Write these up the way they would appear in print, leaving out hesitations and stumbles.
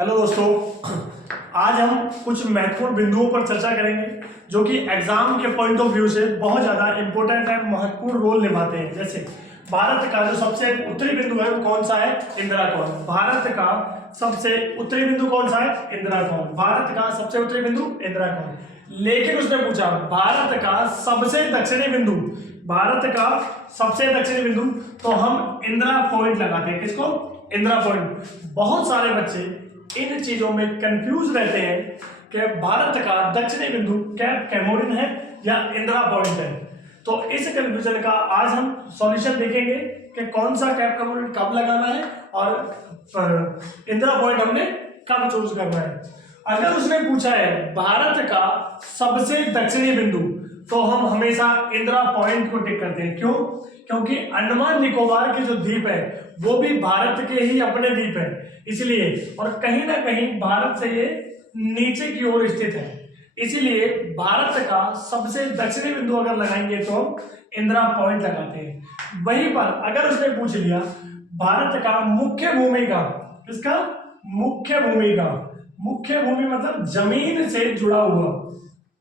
Hello दोस्तों, आज हम कुछ महत्वपूर्ण बिंदुओं पर चर्चा करेंगे जो कि एग्जाम के पॉइंट ऑफ व्यू से बहुत ज़्यादा इंपॉर्टेंट है, महत्वपूर्ण रोल निभाते हैं। जैसे भारत का जो सबसे उत्तरी बिंदु है वो कौन सा है? इंदिरा कौल। भारत का सबसे उत्तरी बिंदु कौन सा है? इंदिरा कौल। भारत का सबसे उत्तरी बिंदु इंदिरा कौल। लेकिन उसने पूछा भारत का सबसे दक्षिणी बिंदु, भारत का सबसे दक्षिणी बिंदु, तो हम इंदिरा पॉइंट लगाते हैं। किसको? इंदिरा पॉइंट। बहुत सारे बच्चे इन चीजों में कंफ्यूज रहते हैं कि भारत का दक्षिणी बिंदु कैप कैमोरिन है या इंदिरा पॉइंट है। तो इस कंफ्यूजन का आज हम सॉल्यूशन देखेंगे कि कौन सा कैप कैमोरिन कब लगाना है और इंदिरा पॉइंट हमने कब चूज करना है। अगर उसने पूछा है भारत का सबसे दक्षिणी बिंदु, तो हम हमेशा इंदिरा पॉइंट को टिक करते हैं। क्यों? क्योंकि अंडमान निकोबार के जो द्वीप है वो भी भारत के ही अपने द्वीप है, इसलिए, और कहीं ना कहीं भारत से ये नीचे की ओर स्थित है, इसीलिए भारत का सबसे दक्षिणी बिंदु अगर लगाएंगे तो हम इंदिरा पॉइंट लगाते हैं। वहीं पर अगर उसने पूछ लिया भारत का मुख्य भूमि का, किसका? मुख्य भूमि का। मुख्य भूमि मतलब जमीन से जुड़ा हुआ।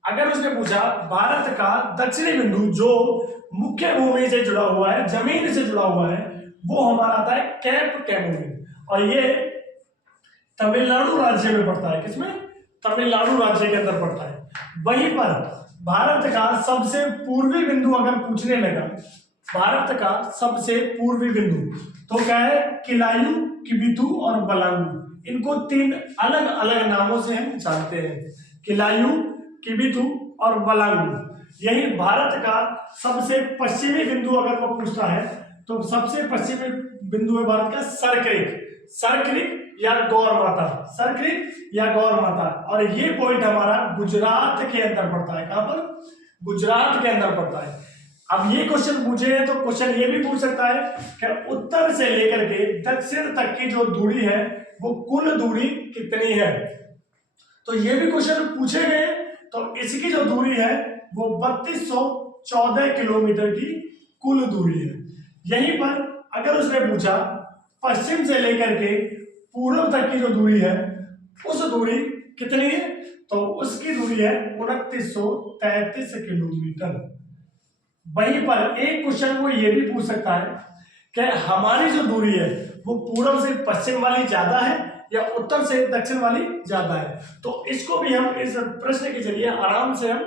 अगर उसने पूछा भारत का दक्षिणी बिंदु जो मुख्य भूमि से जुड़ा हुआ है, जमीन से जुड़ा हुआ है, वो हमारा आता है कैप कैमोरिन, और ये तमिलनाडु राज्य में पड़ता है। किसमें? तमिलनाडु राज्य के अंदर पड़ता है। वहीं पर भारत का सबसे पूर्वी बिंदु अगर पूछने लगा, भारत का सबसे पूर्वी बिंदु, तो क्या है? किलायू, किबिथु और बलांगू। इनको तीन अलग अलग नामों से हम जानते हैं, किलायू, किबिथु और बलांगू। यही भारत का सबसे पश्चिमी बिंदु अगर वो पूछता है तो सबसे पश्चिमी बिंदु है भारत का सरक्रिक, सरक्रिक या गौर माता, सरक्रिक या गौर माता। और ये पॉइंट हमारा गुजरात के अंदर पड़ता है। कहां पर? गुजरात के अंदर पड़ता है। अब ये क्वेश्चन पूछे हैं तो क्वेश्चन ये भी पूछ सकता है कि उत्तर से लेकर के दक्षिण तक की जो दूरी है वो कुल दूरी कितनी है। तो ये भी क्वेश्चन पूछे गए, तो इसकी जो दूरी है वो 3214 किलोमीटर की कुल दूरी है। यहीं पर अगर उसने पूछा पश्चिम से लेकर के पूर्व तक की जो दूरी है उस दूरी कितनी है, तो उसकी दूरी है 2933 किलोमीटर। वहीं पर एक क्वेश्चन वो ये भी पूछ सकता है कि हमारी जो दूरी है वो पूर्व से पश्चिम वाली ज्यादा है या उत्तर से दक्षिण वाली ज्यादा है। तो इसको भी हम इस प्रश्न के जरिए आराम से हम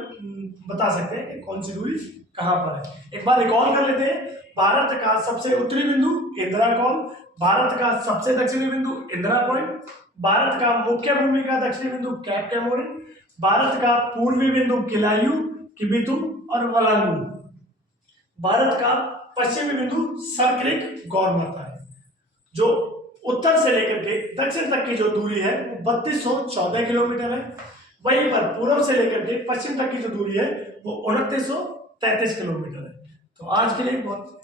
बता सकते हैं कि कौन सी दूरी कहां पर है। एक बार रिकॉल कर लेते हैं। भारत का सबसे उत्तरी बिंदु इंदिरा कौल, भारत का सबसे दक्षिणी बिंदु इंदिरा पॉइंट, भारत का मुख्य भूमि का दक्षिणी बिंदु कैप कैमोरिन, भारत का पूर्वी बिंदु किलायू, किबिथु और बलांगू, भारत का पश्चिमी बिंदु सरक्रिक गौर माता है। जो उत्तर से लेकर के दक्षिण तक की जो दूरी है वो 3214 किलोमीटर है। वहीं पर पूर्व से लेकर के पश्चिम तक की जो दूरी है वो 2933 किलोमीटर है। तो आज के लिए बहुत